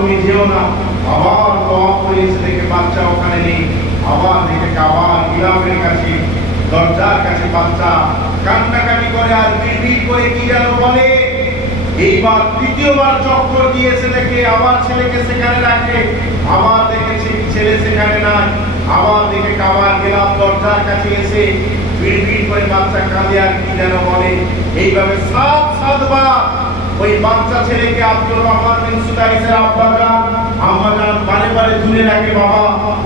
তুমি যেও না। আবার তওয়াফ করে দেখে বাচ্চা ওখানে নেই আবার দেখে আবার গিলাফের কাছে, দরজার কাছে বাচ্চা কান্নাকাটি করে আর বিড়বিড় করে কি যেন বলে? এইবার তৃতীয়বার চক্কর দিয়েছে দেখে আবার ছেলেকে সেখানে রাখে, আবার দেখেছে ছেলে সেখানে নাই, আবার দেখে কাবার গেলাম দরজার কাছে এসে বিড়বিড় করে বাচ্চা কাঁদে আর কি যেন বলে? এইভাবে সাত, সাতবার ওই বাচ্চা ছেলেকে আব্দুর রহমান বিন সুদাইসের আব্বা জান, আম্মা জান বারে বারে তুলে রাখে, বাবা।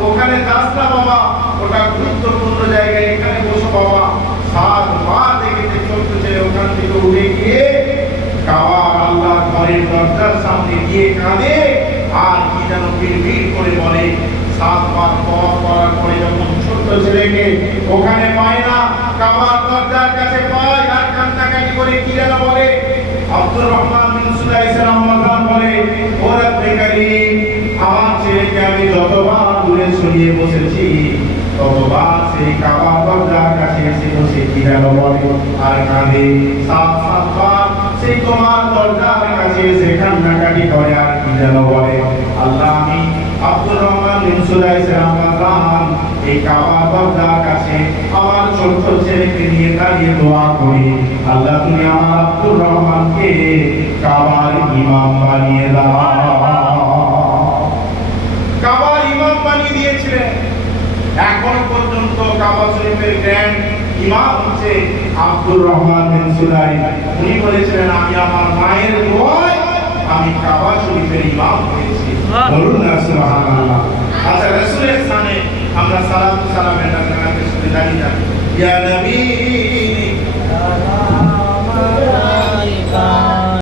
ওখানে যাস না বাবা। ওটা গুরুত্বপূর্ণ জায়গায় এখানে বসো, বাবা। সাত বার দেখেছে ছোট্ট ছেলে ওখান থেকে উঠে গিয়ে কাবার আল্লাহ ঘরের দরজার সামনে গিয়ে কাঁদে, আর কি যেন বিড়বিড় করে বলে। সাতবার তওয়াফ করার পরে যখন ছোট্ট ছেলেকে ওখানে পায় না কাবার দরজার কাছে পায় আর কান্নাকাটি করে কি যেন বলে আব্দুর রহমান বিন সুলাইসের আম্মাজান বলে, ও রব্বে আমার ছেলেকে আমি যতবার দূরে সরিয়ে বসেছি, ততবার সেই কাবার দরজার কাছে এসে বসে কি যেন বলে আর কাঁদে। সাত সাতবার সেই তোমার দরজার কাছে এসে কান্নাকাটি করে আর কি যেন বলে। আল্লাহ আমি আব্দুর রহমান বিন সুলাইসের আম্মাজান এই কাবা দরজার কাছে আমার ছোট্ট ছেলেকে নিয়ে দাঁড়িয়ে দোয়া করি। আল্লাহ তুমি আমার আব্দুর রহমানকে কাবার ইমাম বানিয়ে দাও। কাবার ইমাম বানিয়ে দিয়েছিলেন। এখন পর্যন্ত কাবা শরীফের গ্র্যান্ড ইমাম হচ্ছে আব্দুর রহমান বিন সুলাই উনি বলেছিলেন আমি আমার মায়ের দোয়ায় আমি কাবা শরীফের ইমাম হয়েছি। বলুন না সুবহানাল্লাহ আচ্ছা রাসূলের সামনে আমরা সালাত সালামের নামে শুনে জানি না। ইয়া নবী!